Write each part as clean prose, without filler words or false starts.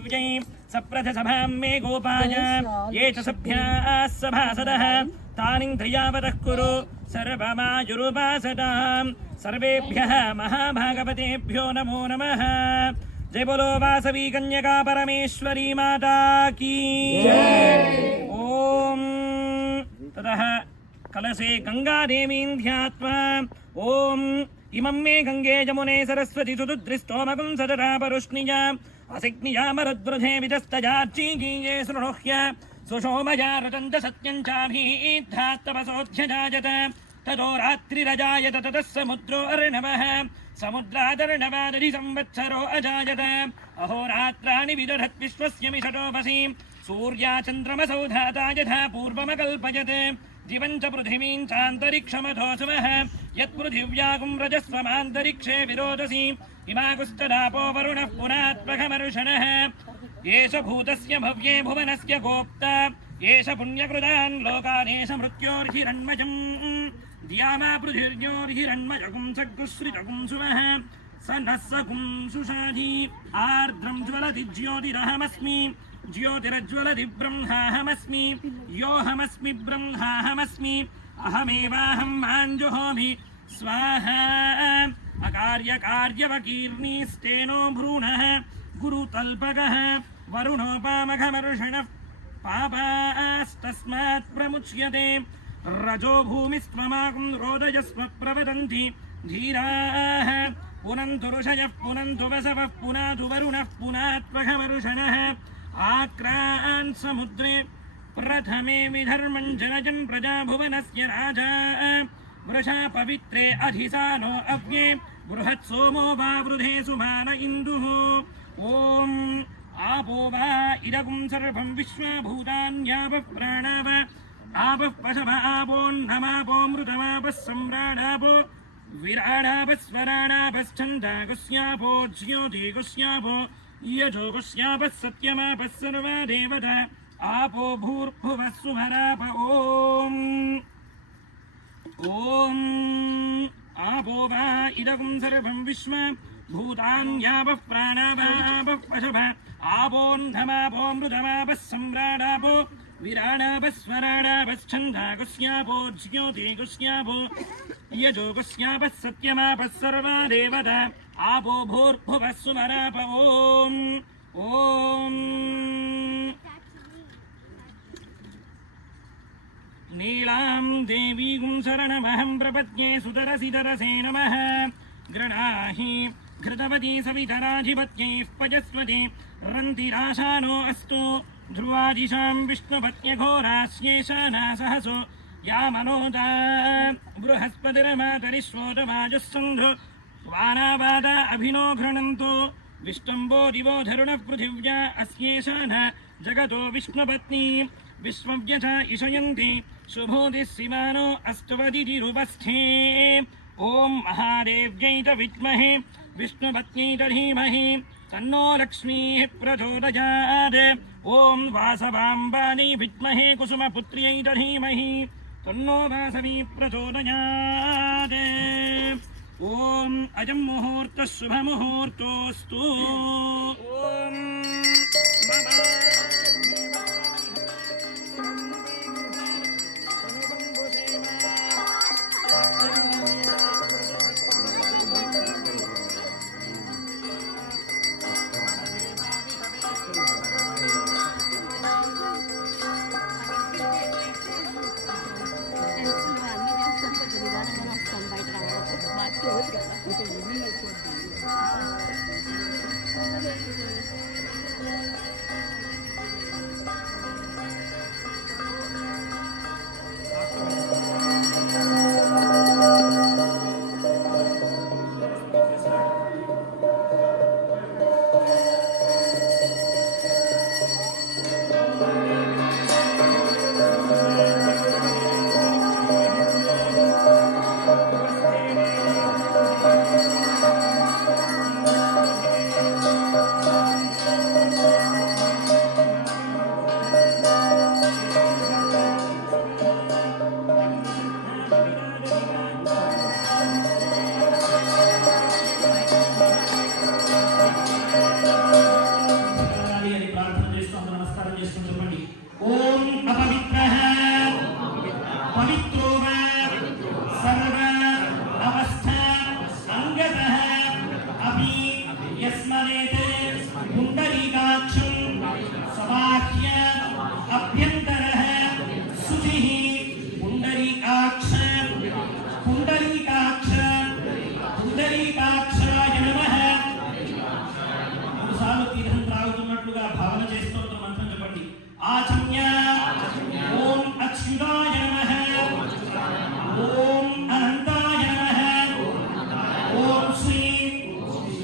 दिव्यै सप्रथसभां मे गोपाय ये च सभ्याः सभासदः तानिन्द्रियावतः कुरु सर्वमायुरुपासतां सर्वेभ्यः महाभागवतेभ्यो नमो नमः। जय बोलो वासवी कन्यका परमेश्वरी माता की ओम। ततः कलशे गंगादेवीं ध्यात्वा ओम इमं मे गंगे जमुने सरस्वती सुदुद्रिस्तोमकं सतता परुष्णिया असिग्निया मरुद्वृधे विदस्तजार्चीगीये शृणुह्य सुषोमया रतन्त सत्यं चाभीद्धात्तपसोऽध्यजायत ततो रात्रिरजायत ततः समुद्रो अर्णवः समुद्रादर्णवादधि संवत्सरो अजायत अहोरात्राणि विदधत् विश्वस्य मिषटोपसि सूर्याचन्द्रमसौ धाता यथा पूर्वमकल्पयत् दिवं च पृथिवीं चान्तरिक्षमथोऽसुवः यत्पृथिव्यागुं रजस्वमान्तरिक्षे विरोधसि हिमाकुस्तदापो वरुणः पुनात्मघमर्षणः एष भूतस्य भव्ये भुवनस्य गोप्ता एष पुण्यकृतान् लोकानेष मृत्योर्हिरण्मजम् धियामा पृथिर्योर्हिरण्मजगुं सग्गुश्रितगुं सुवः स नः सगुं सुषाधी आर्द्रं ज्वलति ज्योतिरहमस्मि ज्योतिरज्वलति ब्रह्माहमस्मि योऽहमस्मि ब्रह्माहमस्मि अहमेवाहं माञ्जुहोमि स्वाहा अकार्यकार्यवकीर्णीस्तेनो भ्रूणः गुरुतल्पकः वरुणोपामघमर्षणः पापास्तस्मात् प्रमुच्यते रजो भूमिस्त्वमाकुं रोदयस्व प्रवदन्ति धीराः पुनन्तु ऋषयः पुनन्तु वसवः पुनातु वरुणः पुनात्मघमर्षणः आक्रान् समुद्रे प्रथमे विधर्मं जनजन् प्रजाभुवनस्य राजा वृषा पवित्रे अधिसानो अव्ये बृहत् सोमो वा वृधे सुमान इन्दुः ॐ आपो वा इदगुं सर्वं विश्वभूतान्यापः प्राणाव आपः पशव आपोऽन्नमापोऽमृतमापः सम्राडापो विराडापस्वराडापश्छन्दागुस्यापो ज्योतिगुस्यापो यजोगुस्यापः सत्यमापः सर्वा देवता आपो भूर्भुवः सुभराप ॐ ॐ आपो वा इदगुं सर्वं विश्वभूतान्यापः प्राणावापः पशव आपोऽन्नमापोऽमृतमापः सम्राडापो विराडापस्वराडापश्छन्दागुस्यापो ज्योतिगुस्यापो यजोगुस्यापः सत्यमापः सर्वा देवता आपो भूर्भुवः सुवराप ॐ ॐ नीलां देवीं शरणमहं प्रपद्ये सुतरसितरसे नमः गृणाहि घृतवती सवितराधिपत्यैः पजस्वती रन्तिराशानो अस्तु ध्रुवादिशां विष्णुपत्यघोरास्येषा सहसो यामनोदा बृहस्पतिर्मातरिश्वोतवाजुः सन्धु वानावादा अभिनो घृणन्तो विष्टम्बो दिवो धरुणः पृथिव्या अस्येषा न जगतो विष्णुपत्नी विश्वव्यथा इषयन्ति शुभोदिः शिवानो अष्टवदितिरुपस्थे ॐ महादेव्यै च विद्महे विष्णुपत्न्यै च धीमहि तन्नो लक्ष्मीः प्रचोदयात् ॐ वासवाम्बायै विद्महे कुसुमपुत्र्यै च धीमहि तन्नो वासवी प्रचोदयात् ॐ अजं मुहूर्तः शुभमुहूर्तोऽस्तु ॐ स्मरेते पुण्डरीकाक्षं सबाह्य अभ्यन्तरः शुचिः पुण्डरीकाक्ष पुण्डरीकाक्ष पुण्डरीकाक्षाय नमः మూడుసార్లు తీర్థం త్రాగుతున్నట్లుగా భావన చేస్తూ మంత్రం చెప్పండి. ఆచమ్య ఓం అచ్యుతాయ నమః ఓం అనంతాయ నమః ఓం శ్రీ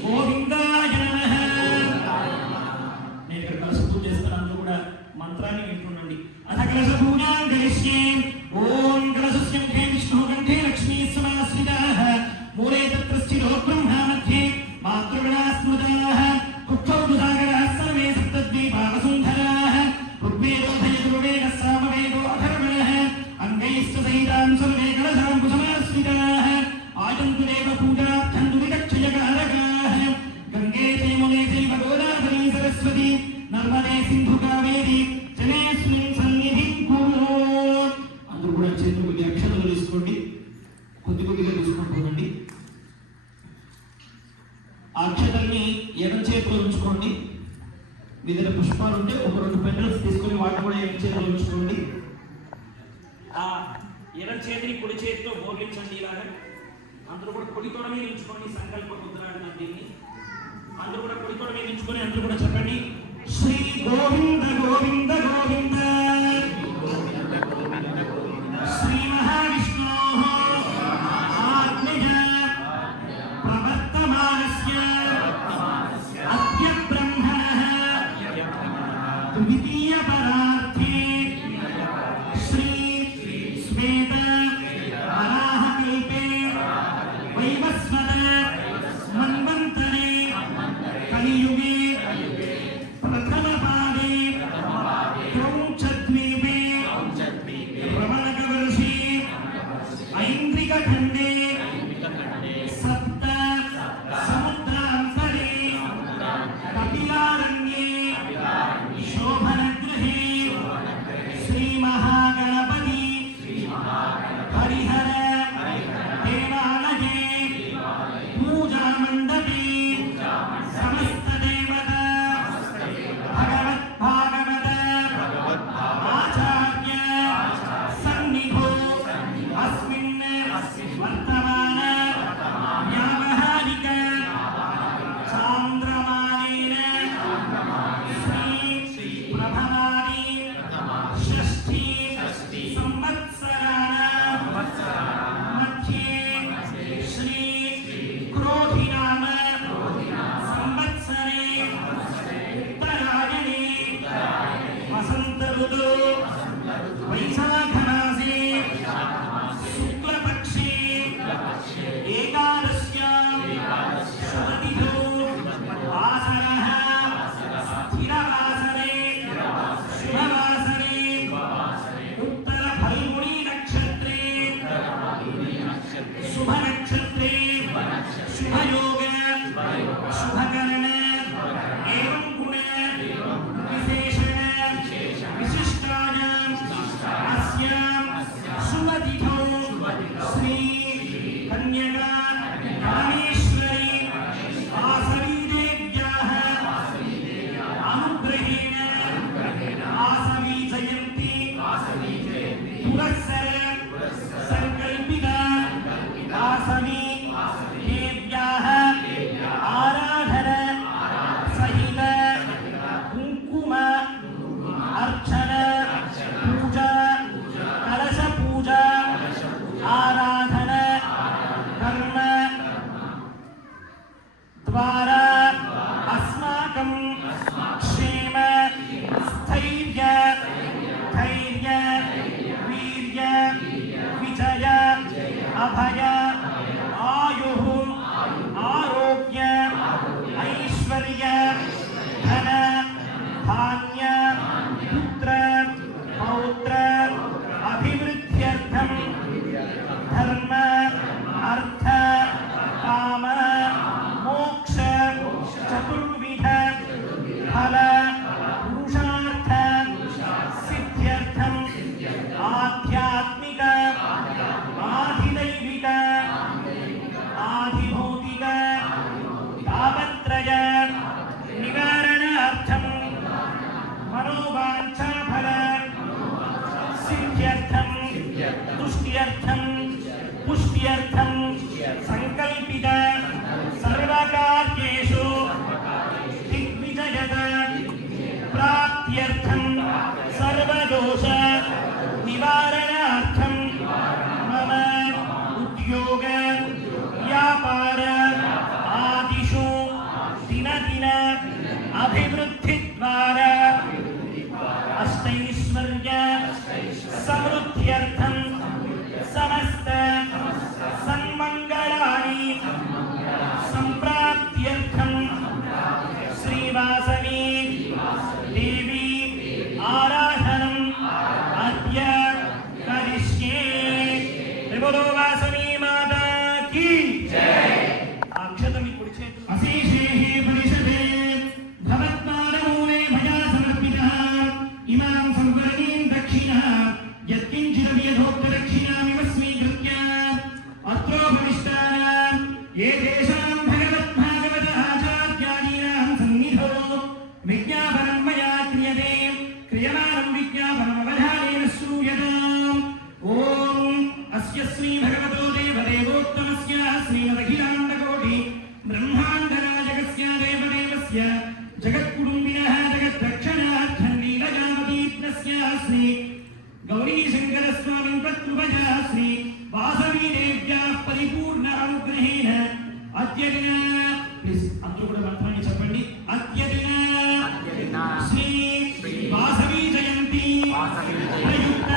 గోవిందాయ నమః. నేను ఇక్కడ కలశ పూజ చేస్తున్నందుకు కూడా మంత్రాన్ని వింటుండండి. అథ కలశ పూజాం కరిష్యే. ఓం కలశస్య ముఖే విష్ణుః కంఠే లక్ష్మీ సమాశ్రితాః మూలే తత్ర స్థితో బ్రహ్మా మధ్యే మాతృగణా స్మృతాః కుక్షౌ సాగరాः సర్వే సప్తద్వీపా వసుంధరాः ఋగ్వేదోऽధయజుర్వేదः సామవేదో అథర్వణः అంగైశ్చ సహితాం సర్వే కలశాంకుశమాశ్రితాः ఆయంతు దేవ పూజార్థం దురితక్షయకారకాः గంగే చైమునే చైవ గోదావరీ సరస్వతి నర్మదే సింధు కావేరి జనేస్మిన్ సన్నిధిం కురు. అందరూ కూడా చేతులు కొద్ది అక్షతలు తీసుకోండి, కొద్ది కొద్దిగా తీసుకుంటుండండి. ఆ అక్షతల్ని ఎడం చేతిలో ఉంచుకోండి. మీ దగ్గర పుష్పాలు ఉంటే ఒక 2 పెన్నులు తీసుకొని వాటిని కూడా ఎడం చేతిలో ఉంచుకోండి. ఆ ఎడం చేతిని కుడి చేతితో బోర్లించండి. ఇలాగా అందరూ కూడా కుడి తోడ మీద ఉంచుకోండి. సంకల్ప ముద్రాడిన దీన్ని అందరూ కూడా కుడి తోడ మీద ఉంచుకొని అందరూ కూడా చెప్పండి. శ్రీ గోవింద గోవింద గోవింద శ్రీ మహావిష్ణు ఆత్మజ ప్రవర్తమానస్య అద్య బ్రహ్మణః ద్వితీయ పరార్థే శ్రీ శ్వేత వరాహ కల్పే వైవస్వత మన్వంతరే కలియుగే ప్రథమ పాదే క్రౌంచద్వీపే ప్రవళకవర్షే ఐంద్రికఖండే సప్త సముద్రాంతరే కపిలారణ్యే శోభనగృహే శ్రీ మహాగణపతి హరిహర దేవాలయే పూజామండపే సమస్త దేవత భగవద్భాగవత ఆచార్య సన్నిధో అస్మిన్ వర్తమాన వ్యావహారిక చాంద్రమానేన శ్రీ ప్రభవాని షష్ఠీ సంవత్సరాణాం మధ్యే శ్రీ క్రోధినామ సంవత్సరే ఉత్తరాయణే వసంత ఋతు వైశాఖ మాసే శుక్లపక్షే ఏకాదశ్యాం శుభతిథౌ వాసరః స్థిరవాసరే శుభవాసరే ఉత్తర ఫల్గుణీ నక్షత్రే శుభనక్షత్రే శుభయోగ శుభకరణ ఏవం గుణ విశేషణ విశిష్టాయాం అస్యాం శుభతిథౌ శ్రీ కన్యకా పరమేశ్వరీ వాసవీదేవ్యాః అనుగ్రహేణ వాసవీ జయంతి పురస్సర సంకల్పిత వాసవీ దేవ్యాః ఆరాధన సహిత కుంకుమ అర్చన పూజ కలశ పూజ ఆరాధన కర్మ ద్వారా అస్మాకం క్షేమ స్థైర్య ధైర్య వీర్య విజయ అభయ ఆయుః ఆరోగ్య ఐశ్వర్య ధన ధాన్య పుత్ర పౌత్ర అభివృద్ధ్యర్థం ధర్మ అర్థ కామ మోక్ష అభివృద్ధి ద్వారా అష్టైశ్వర్య సమృద్ధ్యర్థం సమస్త సన్మంగళాని సంప్రాప్త్యర్థం శ్రీవాసవి దేవి ఆరాధనం అద్య కరిష్యే. త్రిపురో వాసవి మాతా కీ జై. అక్షతం మీ కుడి చేతులు. అశేషే పరిషదే భవత్పాదమూలే భజా సమర్పితః ఇమాం సంవరణీం దక్షిణః యత్కించిదపి యథోక్తదక్షిణామివ స్వీకృత్య అత్రోపవిష్టానాం ఏతేషాం భగవద్భాగవత ఆచార్యాదీనాం సన్నిధో విజ్ఞాపనం మయా క్రియతే క్రియమాణం విజ్ఞాపనమవధానేన శ్రూయతాం. ఓం అస్య శ్రీ భగవతో దేవదేవోత్తమస్య శ్రీమదఖిలాండకోటి బ్రహ్మాండనాయకస్య దేవదేవస్య జగత్కుటుంబినః జగద్రక్షణార్థం లీలయావతీత్నస్య శ్రీ గౌరీశంకరస్వామిన్ తత్కృపయా శ్రీ వాసవీదేవ్యాః పరిపూర్ణ అనుగ్రహేణ అద్యదిన ప్లీజ్ అందరూ కూడా మంత్రాన్ని చెప్పండి. అద్యదిన శ్రీ వాసవీ జయంతి ప్రయుక్త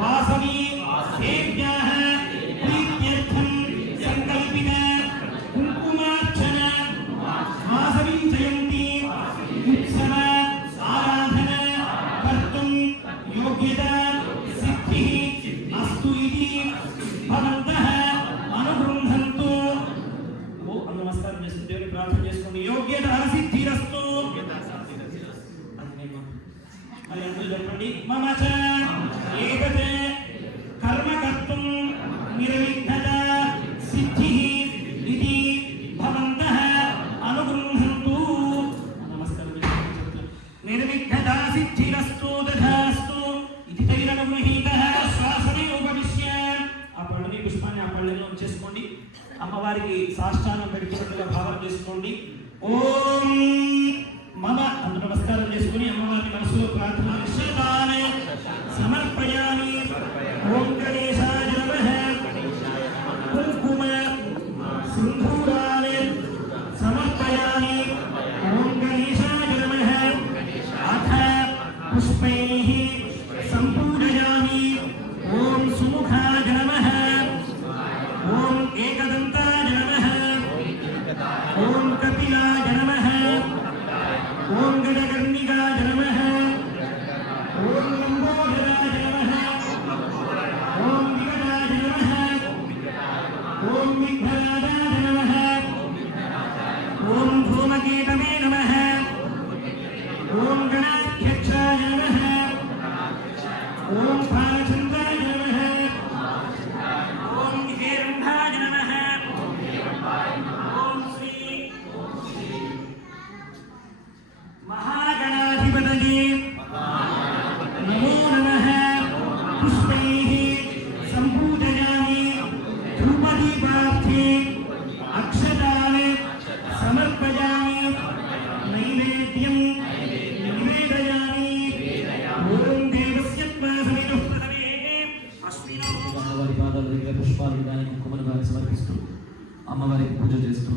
వాసవీ దేవ్యాః ప్రీత్యర్థం సంకల్పిత కుంకుమార్చన వాసవీ జయంతి ఉత్సవ ఆరాధన కర్తుం యోగ్యత సిద్ధి అస్తు ఇది భవంతః అనుగృహంతు. నమస్కారం చేసి దేవుని ప్రార్థన చేసుకోండి. యోగ్యత సిద్ధిరస్తు. మరి అందరూ చెప్పండి. మమ చ ఏకతే కర్మ కర్తుం నిర్విఘ్నత సిద్ధిః ఇది భవంతః అనుగృహంతు. నమస్కారం చేసి చెప్తాను. నిర్విఘ్నత సిద్ధిరస్తు తథాస్తు ఇది తైరనుగృహీతః శ్వాసనే ఉపవిశ్య. ఆ పళ్ళని పుష్పాన్ని ఆ పళ్ళని ఉంచేసుకోండి. అమ్మవారికి సాష్టాంగం పెడుతున్నట్టుగా భావం చేసుకోండి. ఓం మమ అంత నమస్కారం చేసుకుని అమ్మవారిని మనసులో ప్రార్థన నిశ్చయాన్ని సమర్పయామి. ఓం గణేశాయ నమః. కుంకుమ సింధూరాన్ని సమర్పయామి. ఓం గణేశాయ నమః. అథ పుష్పైః సంపూజయామి. ఓం సుముఖాయ నమః. ఓం ఏకదంతాయ నమః. ఓం కపిలాయ నమః. ఓం గజకర్ణికాయ నమః. ఓం లంబోదరాయ నమః. ఓం వికటాయ నమః. ఓం విఘ్నరాజాయ నమః. ఓం ధూమకేతవే నమః. ఓం గణాధ్యక్షాయ నమః. ఓం భాలచంద్రాయ నమః. ఓం విజయరంభాయ నమః. ఓం శ్రీ మహాగణాధిపతయే నమో నమః. పుష్పైః సంపూజయామి. ధూపదీపార్థే అక్షతాని సమర్పయామి. నైవేద్యం నివేదయామి. ఓం దేవస్య సమితుః ప్రథమే అశ్వినో. అమ్మవారి పాదాల దగ్గర పుష్పాలు కానీ కుంకుమను కానీ సమర్పిస్తూ అమ్మవారికి పూజ చేస్తూ